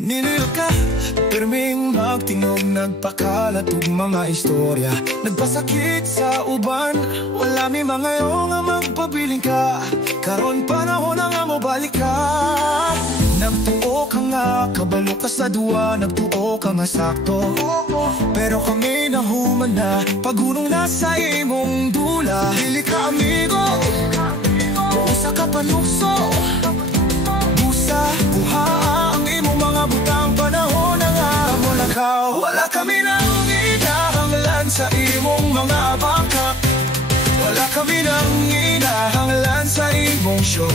Ninilka, pirming magtingog, nagpakalat og mga istorya, nagpasakit sa uban. Wala mi mga nga magpabiling ka, karon panahon na nga mobalik ka. Nagtuo ka nga, kabalo ka sa duwa, nagtuo ka nga sakto. Pero kami nahuman na, pagulong na sa imong dula. Dili ka amigo, usa ka panukso, busa, buha ang imong mga butang. Panahon na nga mulakaw, wala kami nang inahanglan sa imong mga bangka. Wala kami nang inahanglan sa imong show.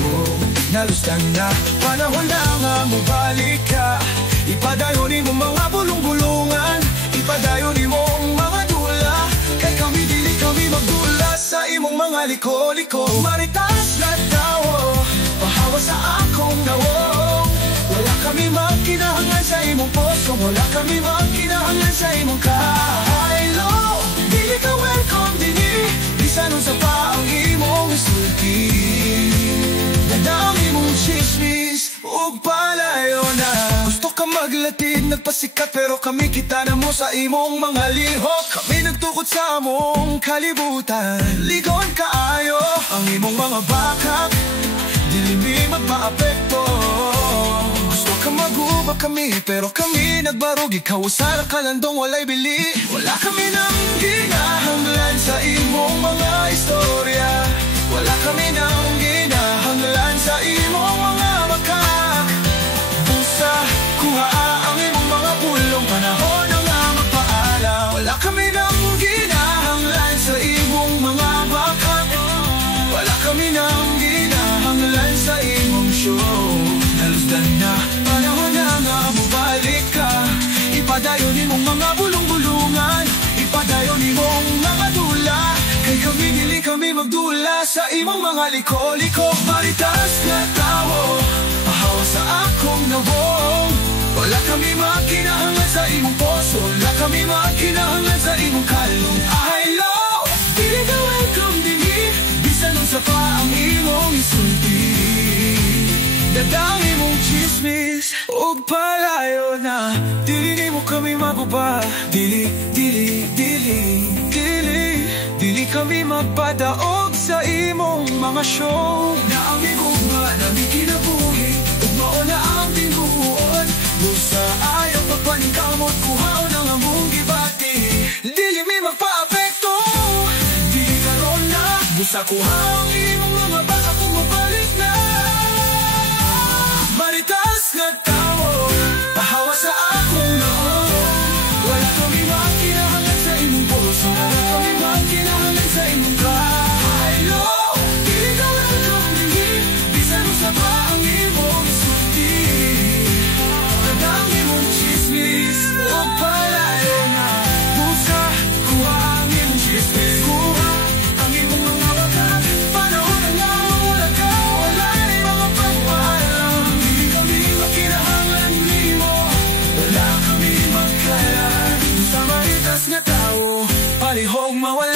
Nalustan na, panahon na nga mubalik ka. Ipadayon mo mga bulong-bulungan, ipadayon mo mga dula. Kay kami dili kami magdula sa imong mga liko-liko. Maritas na tao, pahawa sa akong nawong. Wala kami magkinahanglan sa imong poso, wala kami magkinahanglan sa imong kahaylo. Dili ka welcome dini, bisan unsa pa ang imong sulti. Nadang imong chismis, ug palayo na. Gusto ka maglatid, nagpasikat, pero kami kita na mo sa imong mga lihok. Kami nagtukod sa among kalibutan, ligon kaayo ang imong mga bakak, dili mi magpa-apekto. Gusto ka maguba kami, pero kami nagbarog. Ikaw sa kalandong walay bili. Wala kami nang ginahanglan sa imong mga istorya. Wala kami nang ginahanglan sa imong mga makak. Busa, kuha ang imong mga pulong, panahon na nga magpaala. Wala kami nang ginahanglan sa imong mga bakak. Wala kami nang ginahanglan sa imong show. Nalusdan na, panahon na nga mubalik ka. Ipadayon imong mga bulong-bulungan, ipadayon imong mga dula. Kay kami dili kami magdula sa imong mga liko-liko. Maritas na tao, pahawa sa akong nawong. Wala kami magkinahanglan sa imong poso, wala kami magkinahanglan sa imong kalong ahaylo. Dili ka welcome dini, bisan unsa pa ang imong isulti. Dadang imong chismis, ug palayo na. Dili mo kami maguba, dili kami magpadaog sa imong mga show. Na ang imong manami kinabuhi, ug mao na ang tinuod. Busa ayaw pagpaningkamot, kuhaon ang among gibati. Dili mi magpa-apekto, dili karon na. Busa kuha ang imong mga baka kung mabalik na. Maritas nga tao, pahawa sa akong noon. Wala kami magkinahanglan sa imong puso, wala kami magkinahanglan sa imong kahaylo. Dili ka welcome dini, bisan unsa pa ang imong sulti. Kadang imong chismis, ug palayo na. Busa, kuha ang imong chismis, kuha ang imong mga bakat. Panahon na nga wala ka, wala ni mga pagpaalam. Dili kami magkinahanglan nimo, wala kami magkalan. Sa maritas nga tao, palihog mawala.